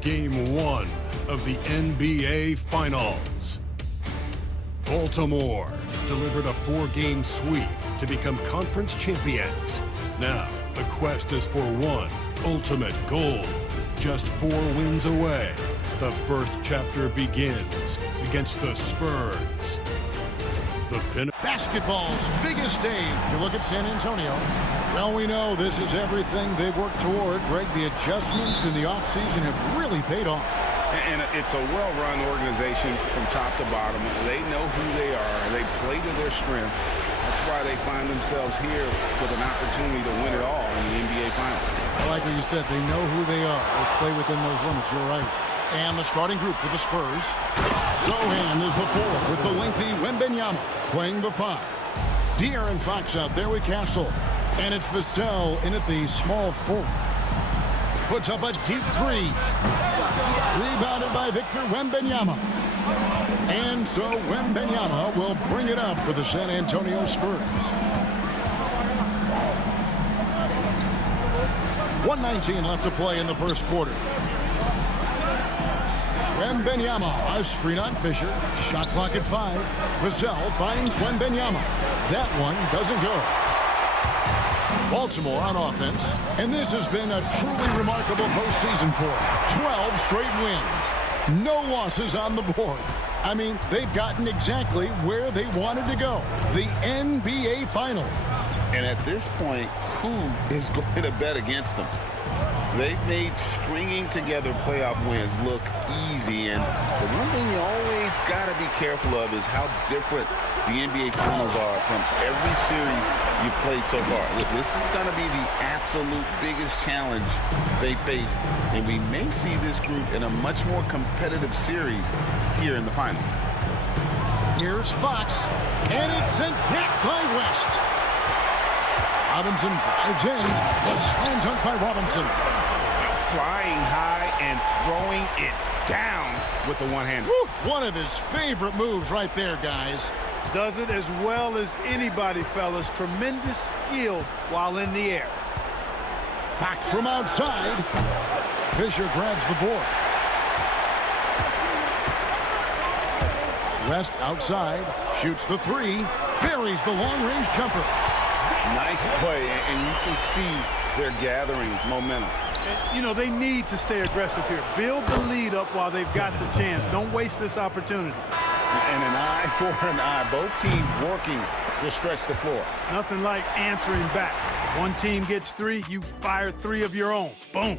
Game 1 of the NBA Finals. Baltimore delivered a 4-game sweep to become conference champions. Now, the quest is for one ultimate goal. Just 4 wins away. The first chapter begins against the Spurs. Basketball's biggest day. You look at San Antonio. Well, we know this is everything they've worked toward. Greg, the adjustments in the offseason have really paid off. And it's a well-run organization from top to bottom. They know who they are. They play to their strengths. That's why they find themselves here with an opportunity to win it all in the NBA Finals. I like what you said. They know who they are. They play within those limits. You're right. And the starting group for the Spurs. Sochan is the 4 with the lengthy Wembanyama playing the 5. De'Aaron Fox out there with Castle. And it's Vassell in at the small 4. Puts up a deep 3. Rebounded by Victor Wembanyama. And so Wembanyama will bring it up for the San Antonio Spurs. 1:19 left to play in the first quarter. Wembanyama, a screen on Fisher. Shot clock at 5. Vassell finds Wembanyama. That one doesn't go. Baltimore on offense, and this has been a truly remarkable postseason for them. 12 straight wins. No losses on the board. I mean, they've gotten exactly where they wanted to go. The NBA Finals. And at this point, who is going to bet against them? They've made stringing together playoff wins look easy, and the one thing you always got to be careful of is how different the NBA Finals are from every series you've played so far. This is going to be the absolute biggest challenge they faced, and we may see this group in a much more competitive series here in the Finals. Here's Fox, and it's sent back by West. Robinson drives in. The slam dunk by Robinson. Flying high and throwing it down with the one-hander. One of his favorite moves right there, guys. Does it as well as anybody, fellas. Tremendous skill while in the air. Back from outside. Fisher grabs the board. West outside. Shoots the 3. Buries the long-range jumper. Nice play, and you can see they're gathering momentum. You know, they need to stay aggressive here. Build the lead up while they've got the chance. Don't waste this opportunity. And an eye for an eye. Both teams working to stretch the floor. Nothing like answering back. One team gets 3, you fire 3 of your own. Boom.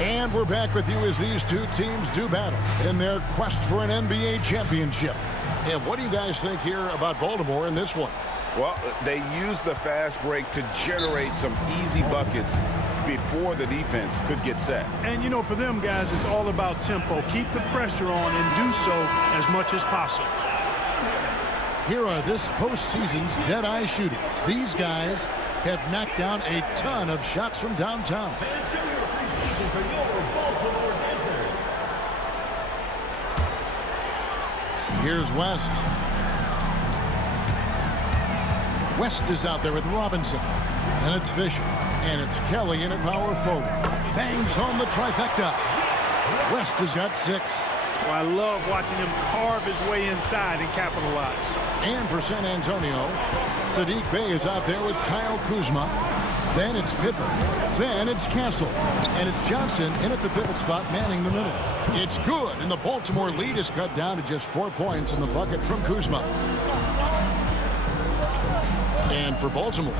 And we're back with you as these two teams do battle in their quest for an NBA championship. And what do you guys think here about Baltimore in this one? Well, they used the fast break to generate some easy buckets before the defense could get set. And, you know, for them, guys, it's all about tempo. Keep the pressure on and do so as much as possible. Here are this postseason's dead-eye shooting. These guys have knocked down a ton of shots from downtown. Here's West. West is out there with Robinson. And it's Fisher. And it's Kelly in at power forward. Bangs home the trifecta. West has got 6. Well, I love watching him carve his way inside and capitalize. And for San Antonio, Saddiq Bey is out there with Kyle Kuzma. Then it's Pippen. Then it's Castle. And it's Johnson in at the pivot spot, manning the middle. It's good, and the Baltimore lead is cut down to just 4 points in the bucket from Kuzma. And for Baltimore,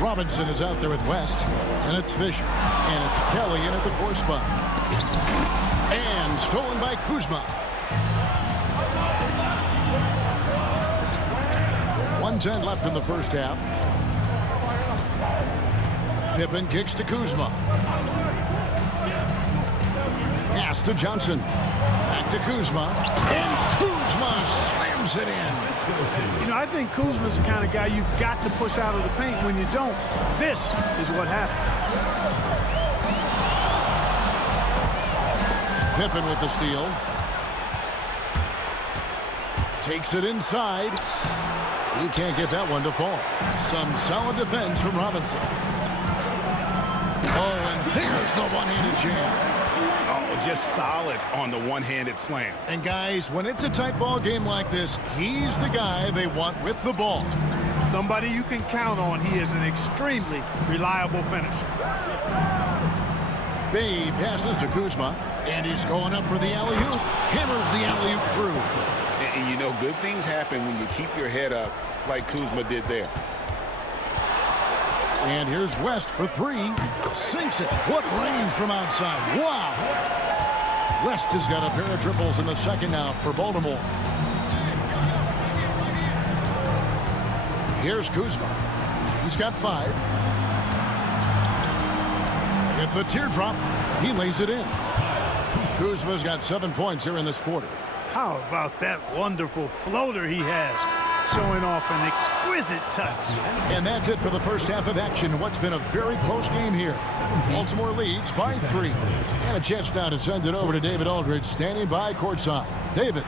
Robinson is out there with West. And it's Fisher. And it's Kelly in at the 4 spot. And stolen by Kuzma. 1:10 left in the first half. Pippen kicks to Kuzma. Pass to Johnson. Back to Kuzma. And Kuzma slams it in. You know, I think Kuzma's the kind of guy you've got to push out of the paint. When you don't, this is what happens. Pippen with the steal. Takes it inside. He can't get that one to fall. Some solid defense from Robinson. Oh, and there's the one-handed jam. Oh, just solid on the one-handed slam. And guys, when it's a tight ball game like this, he's the guy they want with the ball. Somebody you can count on. He is an extremely reliable finisher. Bay passes to Kuzma, and he's going up for the alley-oop. Hammers the alley-oop through. And you know, good things happen when you keep your head up like Kuzma did there. And here's West for three. Sinks it. What range from outside. Wow. West has got a pair of triples in the second now for Baltimore. Here's Kuzma. He's got 5. At the teardrop, he lays it in. Kuzma's got 7 points here in this quarter. How about that wonderful floater he has, showing off an exquisite touch. And that's it for the first half of action. What's been a very close game here. Baltimore leads by 3. And a chance now to send it over to David Aldridge, standing by courtside. David.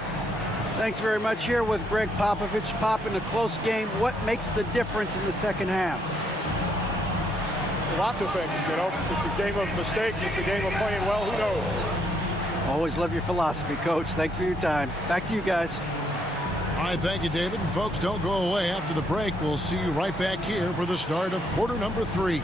Thanks very much. Here with Greg Popovich. Pop, in a close game, what makes the difference in the second half? Lots of things, you know. It's a game of mistakes. It's a game of playing well. Who knows? Always love your philosophy, Coach. Thanks for your time. Back to you guys. All right, thank you, David. And folks, don't go away after the break. We'll see you right back here for the start of quarter number 3.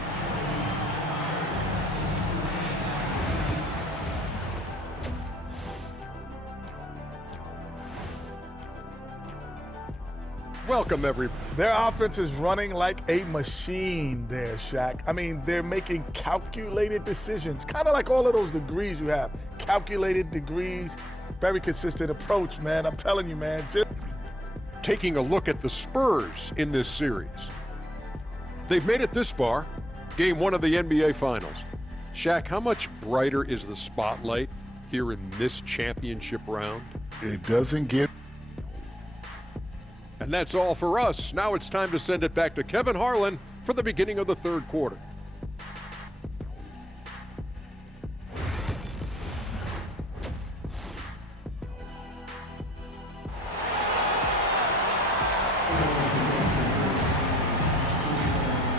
Welcome, everybody. Their offense is running like a machine there, Shaq. I mean, they're making calculated decisions, kind of like all of those degrees you have. Calculated degrees, very consistent approach, man. I'm telling you, man. Taking a look at the Spurs in this series. They've made it this far, game 1 of the NBA Finals. Shaq, how much brighter is the spotlight here in this championship round? It doesn't get. And that's all for us. Now it's time to send it back to Kevin Harlan for the beginning of the third quarter.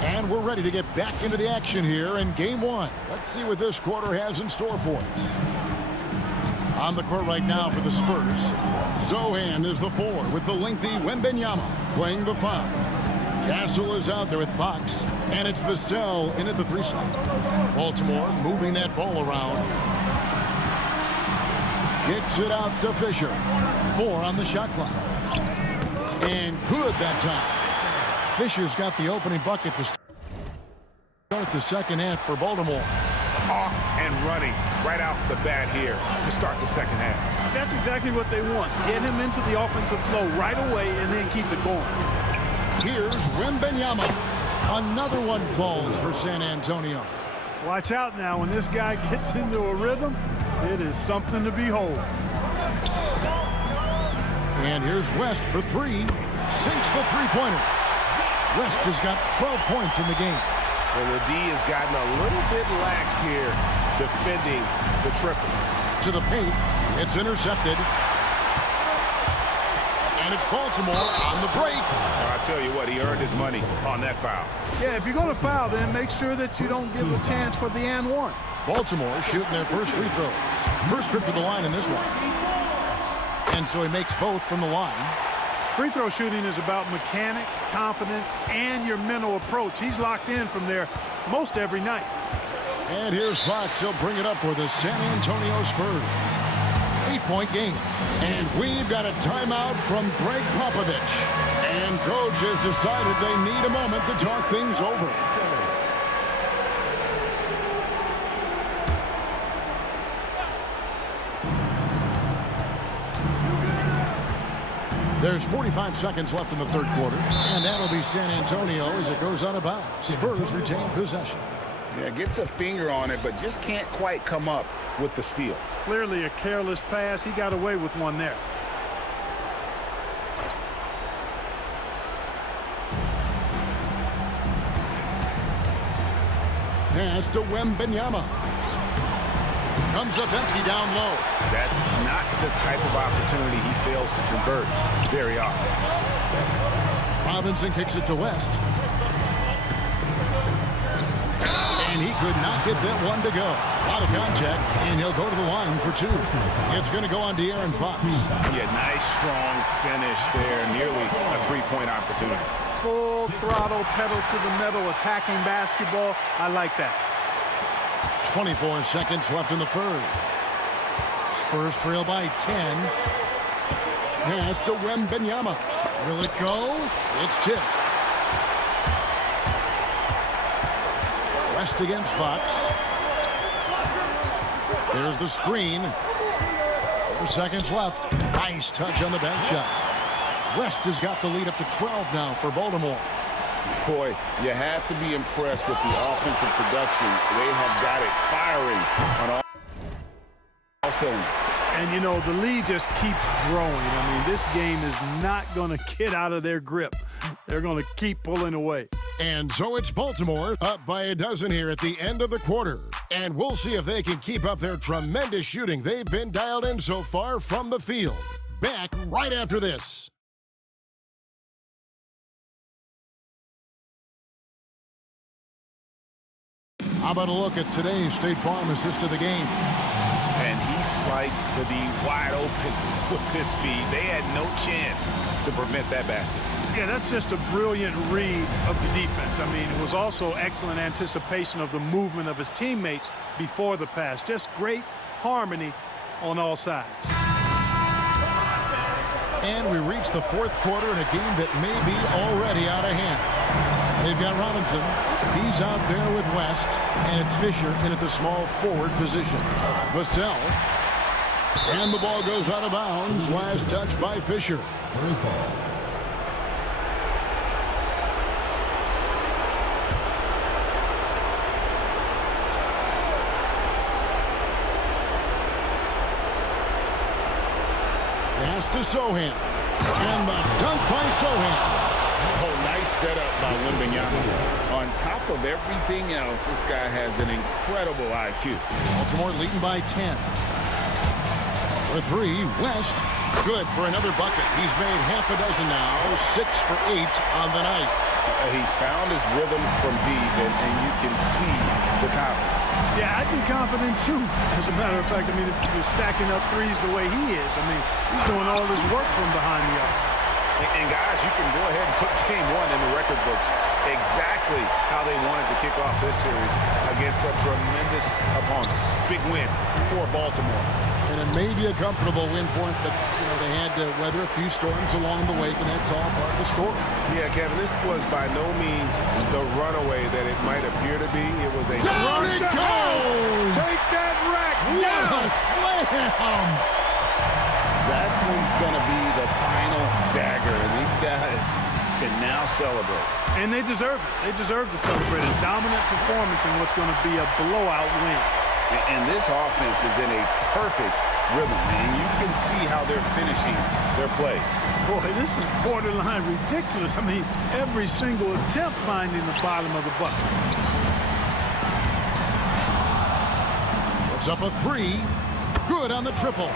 And we're ready to get back into the action here in game 1. Let's see what this quarter has in store for us. On the court right now for the Spurs, Zohan is the 4 with the lengthy Wembanyama playing the 5. Castle is out there with Fox, and it's Vassell in at the 3 slot. Baltimore moving that ball around. Kicks it out to Fisher. 4 on the shot clock. And good that time. Fisher's got the opening bucket to start the second half for Baltimore. Off and running right off the bat here to start the second half. That's exactly what they want. Get him into the offensive flow right away and then keep it going. Here's Wembanyama. Another one falls for San Antonio. Watch out now. When this guy gets into a rhythm, it is something to behold. And here's West for 3. Sinks the three-pointer. West has got 12 points in the game. Well, the D has gotten a little bit laxed here defending the triple. To the paint. It's intercepted. And it's Baltimore on the break. I tell you what, he earned his money on that foul. Yeah, if you're going to foul, then make sure that you don't give a chance for the and one. Baltimore shooting their first free throws. First trip to the line in this one. And so he makes both from the line. Free throw shooting is about mechanics, confidence, and your mental approach. He's locked in from there most every night. And here's Fox. He'll bring it up for the San Antonio Spurs. 8-point game. And we've got a timeout from Greg Popovich. And coach has decided they need a moment to talk things over. There's 45 seconds left in the third quarter, and that'll be San Antonio as it goes out of bounds. Spurs retain possession. Yeah, gets a finger on it, but just can't quite come up with the steal. Clearly a careless pass. He got away with one there. Pass to Wembanyama. Comes up empty down low. That's not the type of opportunity he fails to convert very often. Robinson kicks it to West. And he could not get that one to go. A lot of contact, and he'll go to the line for two. It's going to go on De'Aaron Fox. Yeah, nice, strong finish there. Nearly a three-point opportunity. Full throttle, pedal to the metal, attacking basketball. I like that. 24 seconds left in the third. Spurs trail by 10. Pass to Wembanyama. Will it go? It's tipped. West against Fox. There's the screen. 4 seconds left. Nice touch on the bank shot. West has got the lead up to 12 now for Baltimore. Boy, you have to be impressed with the offensive production. They have got it firing on all cylinders. And, you know, the lead just keeps growing. I mean, this game is not going to get out of their grip. They're going to keep pulling away. And so it's Baltimore up by a dozen here at the end of the quarter. And we'll see if they can keep up their tremendous shooting they've been dialed in so far from the field. Back right after this. How about a look at today's State Farm assist of the game? And he sliced the D wide open with his feed. They had no chance to prevent that basket. Yeah, that's just a brilliant read of the defense. I mean, it was also excellent anticipation of the movement of his teammates before the pass. Just great harmony on all sides. And we reach the fourth quarter in a game that may be already out of hand. They've got Robinson. He's out there with West. And it's Fisher in at the small forward position. Vassell. And the ball goes out of bounds. Last touch by Fisher. Spurs ball. Pass to Sohan. And the dunk by Sohan. Oh, nice setup by Wembanyama. On top of everything else, this guy has an incredible IQ. Baltimore leading by 10. For three, West. Good for another bucket. He's made half a dozen now. 6 for 8 on the night. He's found his rhythm from deep, and you can see the confidence. Yeah, I'd be confident too. As a matter of fact, I mean, if you're stacking up threes the way he is, I mean, he's doing all this work from behind the arc. And guys, you can go ahead and put game one in the record books. Exactly how they wanted to kick off this series against a tremendous opponent. Big win for Baltimore. And it may be a comfortable win for him, but you know, they had to weather a few storms along the way, but that's all part of the story. Yeah, Kevin, this was by no means the runaway that it might appear to be. It was a down it goes! Take that rack down! What a slam! That one's going to be the final dagger, and these guys can now celebrate. And they deserve it. They deserve to celebrate a dominant performance in what's going to be a blowout win. And this offense is in a perfect rhythm, and you can see how they're finishing their plays. Boy, this is borderline ridiculous. I mean, every single attempt finding the bottom of the bucket. Puts up a three. Good on the triple.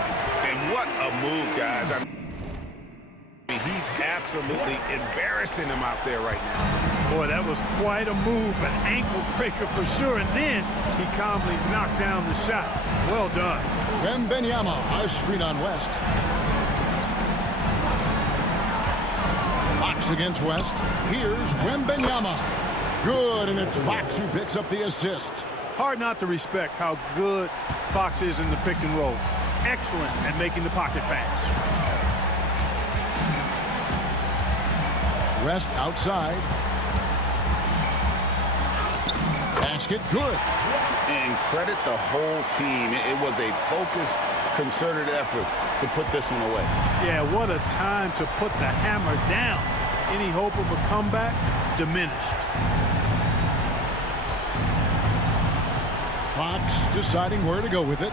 And what a move, guys. I mean, he's absolutely embarrassing them out there right now. Boy, that was quite a move, an ankle breaker for sure. And then he calmly knocked down the shot. Well done. Wembanyama, a screen on West. Fox against West. Here's Wembanyama. Good, and it's Fox who picks up the assist. Hard not to respect how good Fox is in the pick and roll. Excellent at making the pocket pass. West outside. Basket good. And credit the whole team. It was a focused, concerted effort to put this one away. Yeah, what a time to put the hammer down. Any hope of a comeback diminished. Fox deciding where to go with it.